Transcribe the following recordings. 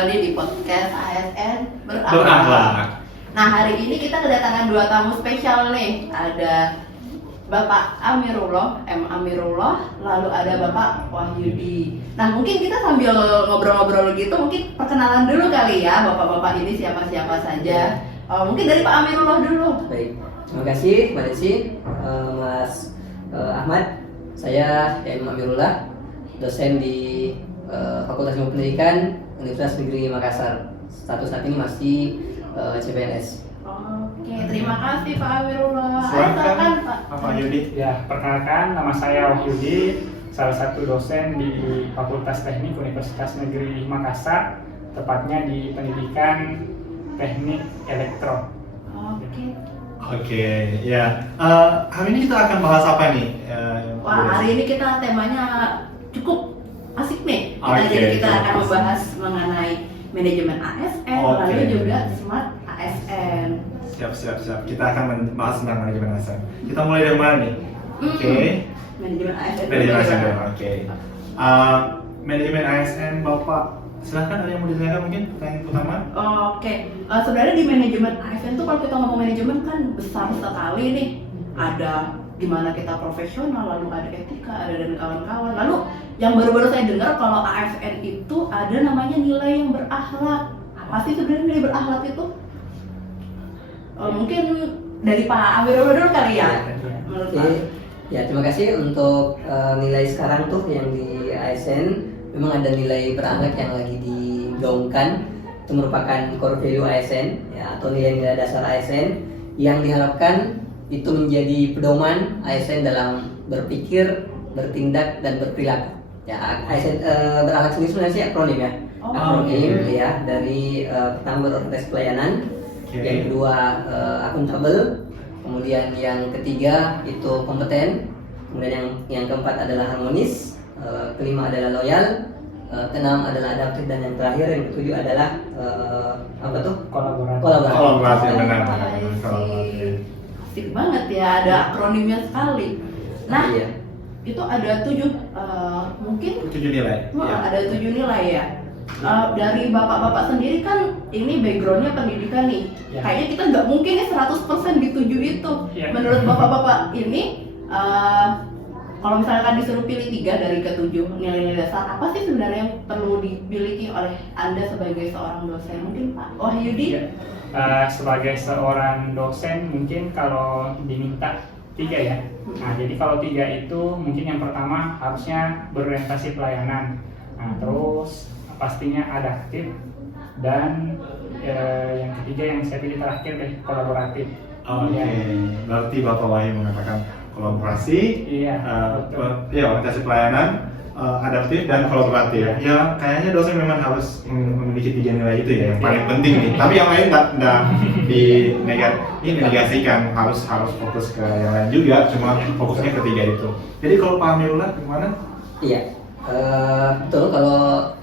kembali di podcast ASN Berakhlak. Nah, hari ini kita kedatangan dua tamu spesial nih. Ada Bapak Amirullah, Amirullah, lalu ada Bapak Wahyudi. Nah, mungkin kita sambil ngobrol-ngobrol gitu, mungkin perkenalan dulu kali ya, Bapak-bapak ini siapa-siapa saja. Mungkin dari Pak Amirullah dulu. Baik, terima kasih Mbak Desi, Mas Ahmad. Saya Amirullah, dosen di Fakultas Ilmu Pendidikan Universitas Negeri Makassar. Status saat ini masih CPNS. Oke, terima kasih Pak Amirullah. Silakan Pak. Pak Wahyudi. Ya, perkenalkan nama saya Wahyudi, salah satu dosen di Fakultas Teknik Universitas Negeri Makassar, tepatnya di Pendidikan Teknik Elektro. Oke. Oke, ya. Hari ini kita akan bahas apa nih? Wah, hari ini kita temanya cukup asik nih. Oke, Jadi kita cukup akan asik. membahas mengenai manajemen ASN, Oke. lalu juga smart ASN. Siap. Kita akan membahas tentang manajemen ASN. Kita mulai dari mana nih? Oke. Manajemen ASN. Manajemen ASN dulu. dulu. Oke. Manajemen ASN, Bapak. Silakan, ada yang mau ditanyakan mungkin pertanyaan pertama? Oke, sebenarnya di manajemen ASN tuh kalau kita ngomong manajemen kan besar sekali nih. Ada gimana kita profesional, lalu ada etika, ada dan kawan-kawan. Lalu yang baru-baru saya dengar kalau ASN itu ada namanya nilai yang berakhlak. Apa sih sebenarnya nilai berakhlak itu? Mungkin dari Pak Amirullah dulu kali ya. Menurut Pak. Oke, ya terima kasih untuk nilai sekarang tuh yang di ASN. Memang ada nilai berakhlak yang lagi digaungkan. Itu merupakan core value ASN ya, atau nilai-nilai dasar ASN yang diharapkan itu menjadi pedoman ASN dalam berpikir, bertindak dan berperilaku. Ya, ASN berakhlak sendiri sebenarnya sih akronim ya. Oh, Akronim oke. ya dari pertama berorientasi pelayanan, Oke. yang kedua akuntabel, kemudian yang ketiga itu kompeten, kemudian yang keempat adalah harmonis, kelima adalah loyal, keenam adalah adaptif, dan yang terakhir yang ketujuh adalah apa tuh? Kolaborasi. Kolaborasi, benar. I Kolaborasi. see. Asik banget ya, ada akronimnya sekali. Nah, Iya. itu ada 7 mungkin 7 nilai. Ya. ada 7 nilai ya. Dari bapak-bapak sendiri kan ini backgroundnya pendidikan nih. Ya. Kayaknya kita nggak mungkin ya 100% di 7 itu. Ya. Menurut bapak-bapak ini, kalau misalkan disuruh pilih 3 dari ke-7 nilai-nilai dasar, apa sih sebenarnya yang perlu dimiliki oleh Anda sebagai seorang dosen? Mungkin Pak Wahyudi? Ya. Sebagai seorang dosen mungkin kalau diminta 3 ya. Nah, jadi kalau 3 itu mungkin yang pertama harusnya berorientasi pelayanan. Nah, terus pastinya adaptif, dan yang ketiga yang saya pilih terakhir deh, kolaboratif. Oke. Ya. Berarti Bapak Wahyu mengatakan kolaborasi, Iya. betul. orientasi pelayanan, adaptif dan kolaboratif. Iya. Ya, kayaknya dosen memang harus memiliki 3 nilai itu ya, yang paling penting nih. Tapi yang lain nggak dinegasikan, harus fokus ke yang lain juga. Cuma fokusnya ke 3 itu. Jadi kalau Pak Amirullah gimana? Iya, betul. Kalau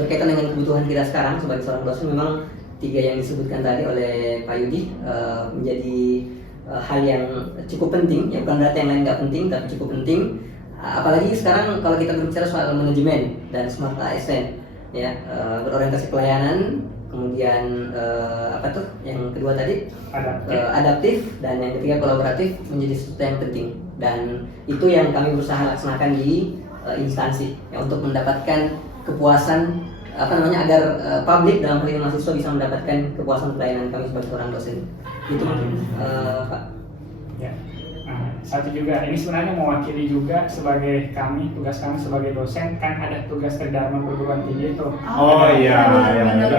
berkaitan dengan kebutuhan kita sekarang sebagai seorang dosen, memang 3 yang disebutkan tadi oleh Pak Yudi menjadi hal yang cukup penting. Ya, bukan berarti yang lain nggak penting, tapi cukup penting. Apalagi sekarang kalau kita berbicara soal manajemen dan smart ASN, ya, berorientasi pelayanan, kemudian apa tuh yang kedua tadi? Adaptif. Adaptif, dan yang ketiga kolaboratif menjadi sesuatu yang penting, dan itu yang kami berusaha laksanakan di instansi ya, untuk mendapatkan kepuasan agar publik dalam hal ini mahasiswa bisa mendapatkan kepuasan pelayanan kami sebagai seorang dosen. Itu mungkin Pak. Ya. Nah, satu juga ini sebenarnya mewakili juga sebagai tugas kami sebagai dosen, kan ada tugas terdharma perguruan tinggi itu. Oh, iya, benar.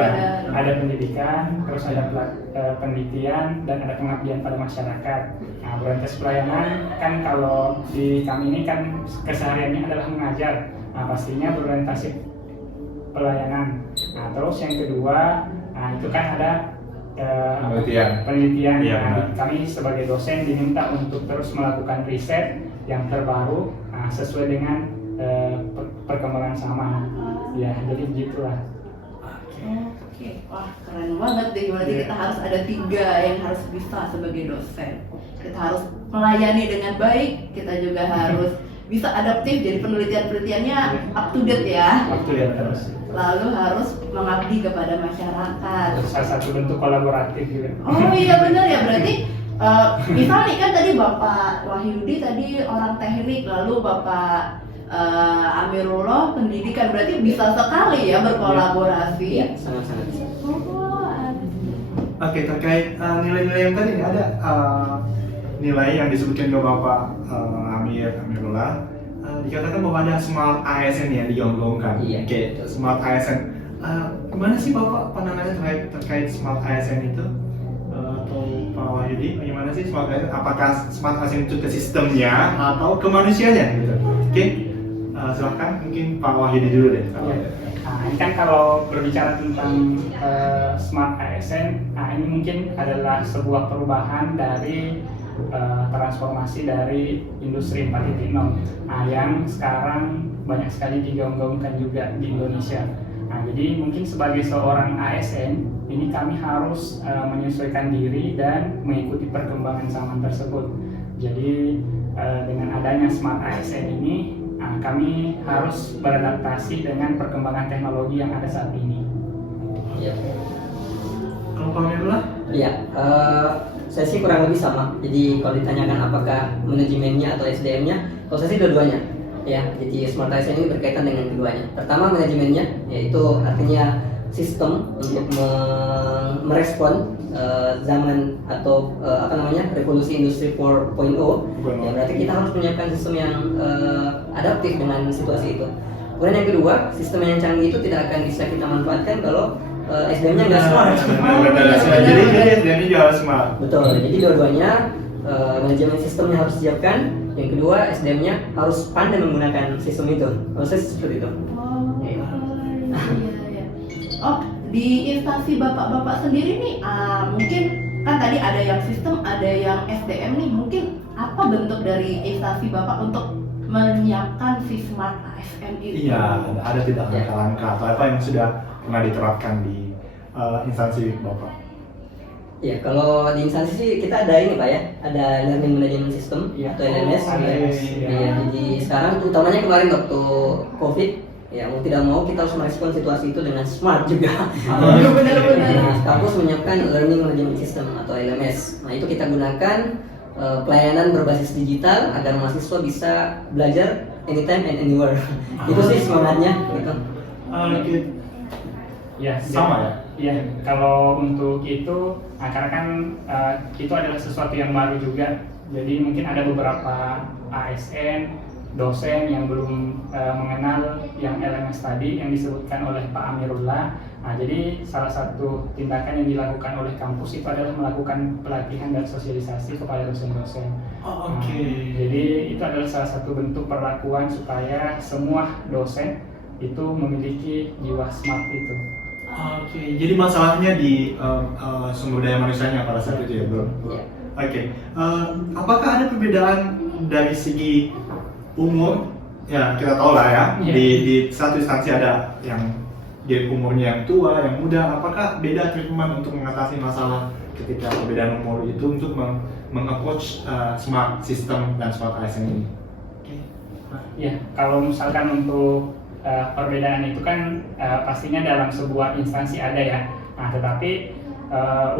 Ada pendidikan, terus ada penelitian, dan ada pengabdian pada masyarakat. Nah, berorientasi pelayanan kan kalau di kami ini kan kesehariannya adalah mengajar. Nah, pastinya berorientasi pelayanan. Nah, terus yang kedua, itu kan ada penelitian. Iya, Nah, benar. kami sebagai dosen diminta untuk terus melakukan riset yang terbaru sesuai dengan perkembangan zaman. Ya, jadi begitulah. Oke, wah keren banget deh. Berarti kita harus ada 3 yang harus bisa sebagai dosen. Kita harus melayani dengan baik, kita juga harus bisa adaptif, jadi penelitiannya up to date ya. Waktu ya terus. Lalu harus mengabdi kepada masyarakat. Salah satu bentuk kolaboratif juga. Oh iya benar ya, berarti misal nih kan tadi Bapak Wahyudi tadi orang teknik, lalu Bapak Amirullah pendidikan, berarti bisa sekali ya berkolaborasi. Iya, sangat-sangat bisa. Oke, terkait nilai-nilai yang tadi nggak ada nilai yang disebutkan ke Bapak Amirullah, dikatakan bahwa ada smart ASN yang digaung-gaungkan. Iya. Oke, smart ASN. Gimana sih Bapak pandangannya terkait smart ASN itu? Atau Pak Wahyudi, bagaimana sih smart ASN? Apakah smart ASN itu ke sistemnya atau ke manusianya gitu? Oke, silahkan mungkin Pak Wahyudi dulu deh. Nah, ini kan kalau berbicara tentang smart ASN, nah ini mungkin adalah sebuah perubahan dari transformasi dari industri 4.0 yang sekarang banyak sekali digaung-gaungkan juga di Indonesia. Nah, jadi mungkin sebagai seorang ASN, ini kami harus menyesuaikan diri dan mengikuti perkembangan zaman tersebut. Jadi dengan adanya smart ASN ini, kami harus beradaptasi dengan perkembangan teknologi yang ada saat ini. Iya. Kalau Pak Amirullah? Iya, saya sih kurang lebih sama. Jadi kalau ditanyakan apakah manajemennya atau SDM-nya, kalau saya sih dua-duanya. Ya, jadi smart ASN ini berkaitan dengan keduanya. Pertama manajemennya, yaitu artinya sistem untuk merespon zaman atau revolusi industri 4.0. Ya, berarti kita harus menyiapkan sistem yang adaptif dengan situasi itu. Kemudian yang kedua, sistem yang canggih itu tidak akan bisa kita manfaatkan kalau SDM-nya nggak smart. Jadi SDM-nya juga harus smart. Betul. Jadi dua-duanya manajemen sistemnya harus disiapkan. Yang kedua SDM-nya harus pandai menggunakan sistem itu. Proses seperti itu. Oh, Iya. iya. Oh, di instansi bapak-bapak sendiri nih, mungkin kan tadi ada yang sistem, ada yang SDM nih. Mungkin apa bentuk dari instansi bapak untuk menyiapkan si smart ASN itu? Iya, ada tidak Ya. langkah-langkah atau apa yang sudah pernah diterapkan di instansi Bapak? Ya, kalau di instansi sih kita ada ini Pak ya, ada Learning Management System Iya. atau LMS. LMS, Ya, iya. jadi sekarang utamanya kemarin waktu COVID, ya mau tidak mau kita harus merespon situasi itu dengan smart juga. Iya, benar-benar. Nah, kampus menyiapkan Learning Management System atau LMS. Nah, itu kita gunakan pelayanan berbasis digital agar mahasiswa bisa belajar anytime and anywhere. Itu sih semangatnya gitu. Oke. Ya, Sama ya? Iya, kalau untuk itu, karena kan itu adalah sesuatu yang baru juga. Jadi mungkin ada beberapa ASN, dosen yang belum mengenal yang LMS tadi yang disebutkan oleh Pak Amirullah. Nah, jadi salah satu tindakan yang dilakukan oleh kampus itu adalah melakukan pelatihan dan sosialisasi kepada dosen-dosen. Oh, oke. Jadi itu adalah salah satu bentuk perlakuan supaya semua dosen itu memiliki jiwa smart itu. Oke, jadi masalahnya di sumber daya manusianya pada saat itu ya, Bro? Iya. Oke, apakah ada perbedaan dari segi umur? Ya, kita tahu lah ya, Iya. di satu instansi ada yang dia umurnya yang tua, yang muda. Apakah beda treatment untuk mengatasi masalah ketika perbedaan umur itu untuk meng-approach smart system dan smart ASN ini? Oke. Ya, kalau misalkan untuk perbedaan itu kan pastinya dalam sebuah instansi ada ya. Nah, tetapi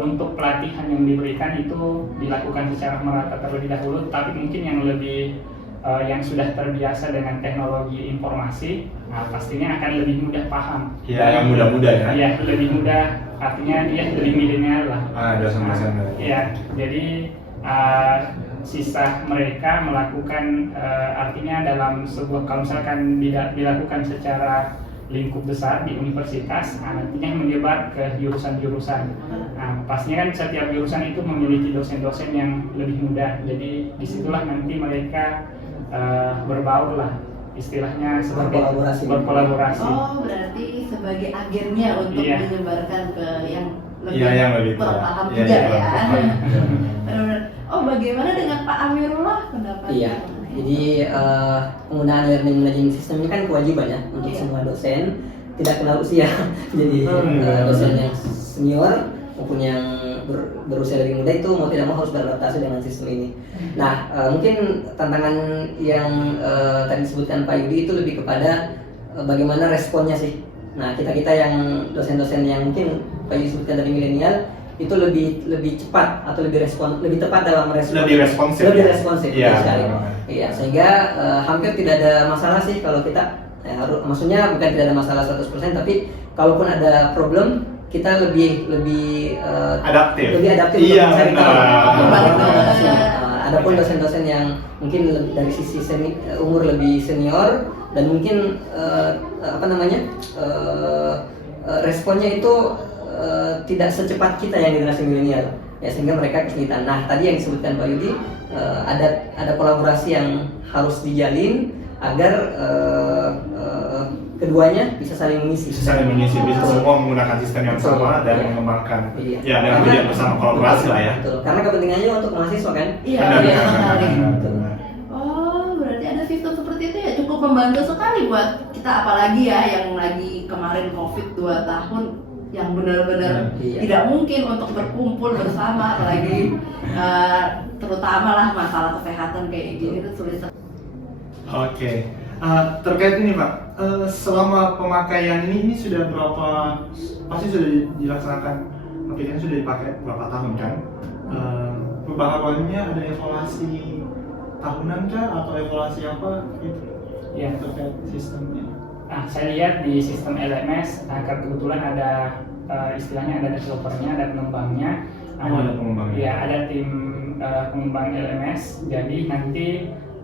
untuk pelatihan yang diberikan itu dilakukan secara merata terlebih dahulu, tapi mungkin yang lebih yang sudah terbiasa dengan teknologi informasi, nah pastinya akan lebih mudah paham. Ya, yang muda-muda ya? Iya, lebih mudah, artinya dia lebih milenial lah. Ada sama-sama. Iya, jadi sisa mereka melakukan artinya dalam sebuah, kalau misalkan dilakukan secara lingkup besar di universitas, nantinya menyebar ke jurusan-jurusan. Nah, pastinya kan setiap jurusan itu memiliki dosen-dosen yang lebih muda, jadi disitulah nanti mereka berbaur lah, istilahnya seperti berkolaborasi. Oh, berarti sebagai agennya untuk Iya. menyebarkan ke yang lebih, Iya, yang lebih tua. berpaham Iya, juga iya, ya. berpaham. Benar-benar. Oh, bagaimana dengan Pak Amirullah pendapatnya? Iya, jadi penggunaan learning management system ini kan kewajiban ya untuk Iya. semua dosen, tidak kenal usia. Jadi dosen yang senior maupun yang berusia lebih muda itu mau tidak mau harus beradaptasi dengan sistem ini. Nah, mungkin tantangan yang tadi disebutkan Pak Yudi itu lebih kepada bagaimana responnya sih. Nah, kita yang dosen-dosen yang mungkin Pak Yudi sebutkan dari milenial itu lebih cepat atau lebih tepat dalam respon. Lebih responsif. Iya, sekali. Iya, sehingga hampir tidak ada masalah sih kalau kita maksudnya bukan tidak ada masalah 100%, tapi kalaupun ada problem kita lebih adaptif. Untuk mencari tahu. Benar. Adapun dosen-dosen yang mungkin dari sisi umur lebih senior dan mungkin responnya itu tidak secepat kita yang generasi milenial, ya, sehingga mereka kesulitan. Nah, tadi yang disebutkan Pak Yudi, ada kolaborasi yang harus dijalin agar keduanya bisa saling mengisi. Bisa semua menggunakan sistem yang sama dan mengembangkan. Ya, dengan tujuan bersama kolaborasi lah ya. Betul. Karena kepentingannya untuk mahasiswa kan. Iya, sekali. Oh, berarti ada sistem seperti itu ya, cukup membantu sekali buat kita, apalagi ya yang lagi kemarin COVID 2 tahun yang benar-benar tidak mungkin untuk berkumpul bersama, apalagi terutama lah masalah kesehatan kayak gini itu sulit sekali. Oke. Terkait ini Pak, selama pemakaian ini sudah berapa, pasti sudah dilaksanakan, aplikasi sudah dipakai berapa tahun kan? Pembaharuannya ada evaluasi tahunan kah atau evaluasi apa gitu? Ya, terkait sistemnya. Nah, saya lihat di sistem LMS, kebetulan ada istilahnya ada developernya, ada pengembangnya. Ada pengembangnya. Iya, ada tim pengembang LMS. Jadi nanti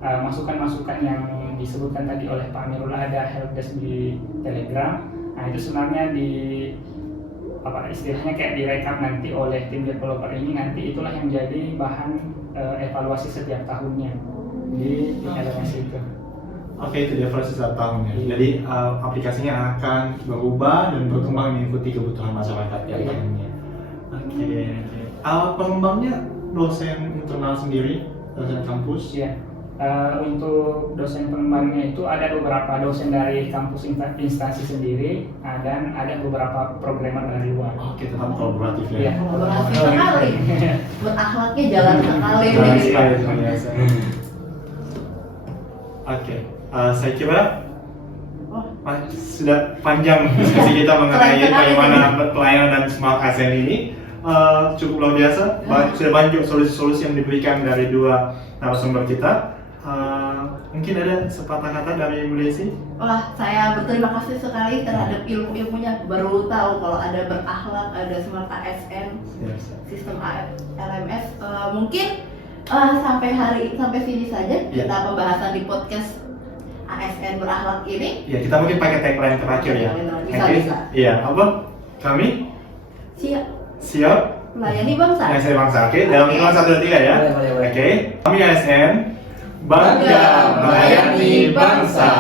masukan-masukan yang disebutkan tadi oleh Pak Amirullah, ada helpdesk di Telegram. Nah, itu sebenarnya istilahnya kayak direkap nanti oleh tim developer ini, nanti itulah yang menjadi bahan evaluasi setiap tahunnya di LMS itu. Oke, itu evaluasi setiap tahunnya. Jadi aplikasinya akan berubah dan berkembang mengikuti kebutuhan masyarakat tiap tahunnya. Oke. Pengembangnya dosen internal sendiri, dosen kampus. Iya. Untuk dosen pengembangnya itu ada beberapa dosen dari kampus instansi sendiri, dan ada beberapa programmer dari luar. Oke, tetap kolaboratif Iya, ya. Kolaborasi sekali. Buat akhlaknya jalan sekali Jalan nih. sekali, luar biasa. Oke, saya kira sudah panjang diskusi kita mengenai bagaimana pelayanan Smart ASN ini. Cukup luar biasa. Sudah banyak solusi-solusi yang diberikan dari dua narasumber kita. Mungkin ada sepatah kata dari Bu Desi? Wah, saya berterima kasih sekali terhadap ilmu-ilmunya. Baru tahu kalau ada berakhlak, ada Smart ASN, sistem LMS. Mungkin sampai sini saja kita pembahasan di podcast ASN berakhlak ini. Ya, kita mungkin pakai tagline terakhir ya. Bisa. Iya, apa? Kami siap melayani bangsa. Melayani bangsa. Oke, dalam hitungan 1, 2, 3 ya. Boleh. Oke, kami ASN bangga melayani bangsa.